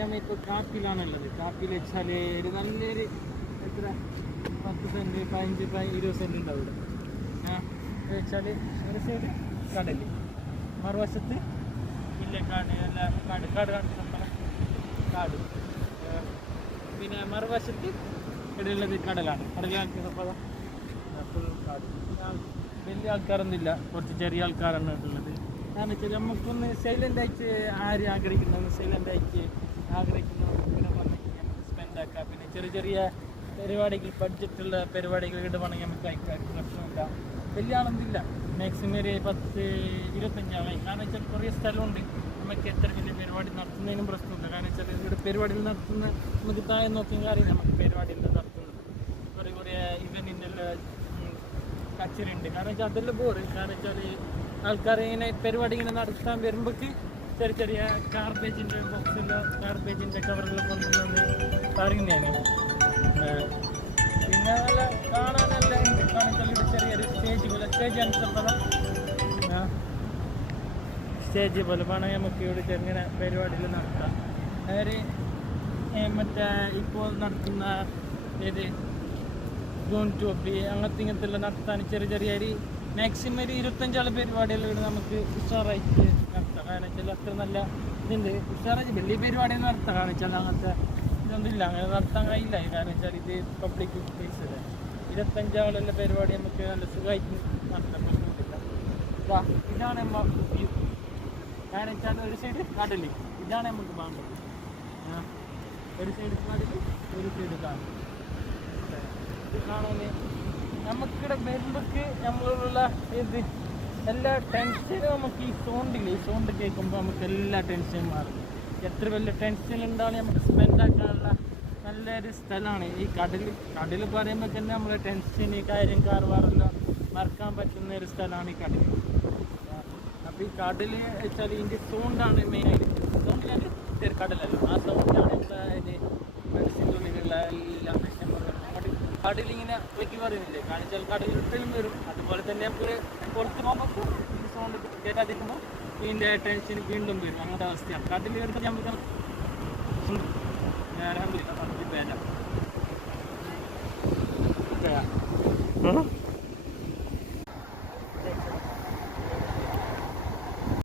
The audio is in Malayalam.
നമ്മൾ ഇപ്പോൾ കാപ്പിലാണുള്ളത്. കാപ്പിൽ വെച്ചാൽ ഒരു നല്ലൊരു എത്ര 10 സെൻറ്റ് 15-20 സെൻറ്റ് ഉണ്ടാവും ഇവിടെ. വെച്ചാൽ ഒരു സൈഡ് കടൽ, മറുവശത്ത് ഇല്ലക്കാട്, എല്ലാ കാട് കാണിക്കുന്ന കാട്, പിന്നെ മറുവശത്ത് ഇടയിലുള്ളത് കടലാണ്. കടലാക്കിയപ്പോൾ ഫുൾ കാട്. വലിയ ആൾക്കാരൊന്നുമില്ല, കുറച്ച് ചെറിയ ആൾക്കാരാണ് ഉള്ളത്. കാരണം വെച്ചാൽ നമുക്കൊന്ന് സൈലൻ്റായിട്ട് ആര് ആഗ്രഹിക്കുന്നു, സൈലൻ്റായിട്ട് ആഗ്രഹിക്കുന്നവർക്ക് ഇവിടെ വന്നെങ്കിൽ നമുക്ക് സ്പെൻഡ് ആക്കാം. പിന്നെ ചെറിയ ചെറിയ പരിപാടികൾ, ബഡ്ജറ്റുള്ള പരിപാടികൾ ഇടുവാണെങ്കിൽ നമുക്ക് അയക്കാൻ പ്രശ്നമില്ല. വലിയ ആളൊന്നുമില്ല, മാക്സിമം ഒരു 10-25 ആളായി. കാരണം വെച്ചാൽ കുറേ സ്ഥലമുണ്ട്, നമുക്ക് എത്ര വലിയ പരിപാടി നടത്തുന്നതിനും പ്രശ്നമില്ല. കാരണം വെച്ചാൽ ഇവിടെ പരിപാടികൾ നടത്തുന്ന നമുക്ക് താഴെ നോക്കിയെങ്കിൽ അറിയാം നമുക്ക് പരിപാടികൾ നടത്തുന്നത്. കുറേ ഇവൻറ്റിൻ്റെ കച്ചറി ഉണ്ട്. കാരണം വെച്ചാൽ അതെല്ലാം ബോറ്. കാരണം വെച്ചാൽ ആൾക്കാർ ഇങ്ങനെ പരിപാടി ഇങ്ങനെ നടത്താൻ വരുമ്പോഴേക്ക് ചെറിയ ചെറിയ ഗാർബേജിൻ്റെ ബോക്സിലോ ഗാർബേജിൻ്റെ കവറിലോ കൊണ്ടുവന്ന് പറയുന്നതാണ്. പിന്നെ നല്ല കാണാനല്ല ഉണ്ട്. കാരണം വെച്ചാൽ ഇവിടെ ചെറിയൊരു സ്റ്റേജ് പോലെ, സ്റ്റേജാണ് സ്റ്റേജ് പോലെ വേണമെങ്കിൽ നമുക്ക് ഇവിടെ ചെറുങ്ങനെ പരിപാടികൾ നടത്താം. ഒരു മറ്റേ ഇപ്പോൾ നടത്തുന്ന ഏത് ജൂൺ ടോപ്പി ഇങ്ങനത്തെ എല്ലാം നടത്താൻ ചെറിയ ചെറിയ ഒരു മാക്സിമം ഒരു 25 ആൾ പരിപാടികൾ ഇവിടെ നമുക്ക് ഉഷാറായിട്ട് നടത്താം. കാരണം വെച്ചാൽ അത്ര നല്ല ഇതുണ്ട്, ഉഷാറായിട്ട് വലിയ പരിപാടികൾ നടത്താം. കാരണം വെച്ചാൽ അങ്ങനത്തെ ഇതൊന്നുമില്ല, അങ്ങനെ നടത്താൻ കഴിയില്ല. കാരണം വെച്ചാൽ ഇത് പബ്ലിക് പ്ലേസ് അല്ലേ. 25 ആളുള്ള പരിപാടി നമുക്ക് നല്ല സുഖമായിട്ട് നടത്താൻ പ്രശ്നമില്ല. ഇതാണ് നമ്മൾ വ്യൂ. കാരണം വെച്ചാൽ ഒരു സൈഡ് കടൽ, ഇതാണ് നമുക്ക് വേണ്ടത്. ഒരു സൈഡ് കടൽ, ഒരു സൈഡ് കാണും. ഇത് കാണാൻ നമുക്കിവിടെ വരുമ്പോഴേക്ക് നമ്മളുള്ള ഇത് എല്ലാ ടെൻഷനും നമുക്ക് ഈ സൗണ്ട് കേൾക്കുമ്പോൾ നമുക്ക് എല്ലാ ടെൻഷനും മാറും. എത്ര വലിയ ടെൻഷൻ ഉണ്ടാവും നമുക്ക് സ്പെൻഡ് ആക്കാനുള്ള നല്ലൊരു സ്ഥലമാണ് ഈ കടൽ. കടൽ പറയുമ്പോൾ തന്നെ നമ്മളെ ടെൻഷൻ, കാര്യം കാർവാറെല്ലാം മറക്കാൻ പറ്റുന്ന ഒരു സ്ഥലമാണ് ഈ കടൽ. അപ്പോൾ ഈ കടൽ വെച്ചാൽ ഇതിൻ്റെ സൗണ്ടാണ് മെയിനായിട്ട്. സൗണ്ടിലാണ് ചെറിയ കടലല്ല, ആ സൗണ്ടാണ് നമ്മുടെ ഇത് മനസ്സിൻ്റെ ഉള്ളിലുള്ള എല്ലാ പ്രശ്നങ്ങളും. കടലിങ്ങനെ വെക്കി പറയുന്നില്ലേ, കാണിച്ചാൽ കടലിലും വരും. അതുപോലെ തന്നെ നമുക്ക് പുറത്ത് പോകുമ്പോൾ ഈ സൗണ്ട് കേട്ടാതിരിക്കുമ്പോൾ ഇതിൻ്റെ ടെൻഷൻ വീണ്ടും വരും. അങ്ങനത്തെ അവസ്ഥയാണ്. കടലിൽ വരുമ്പോൾ നമുക്ക്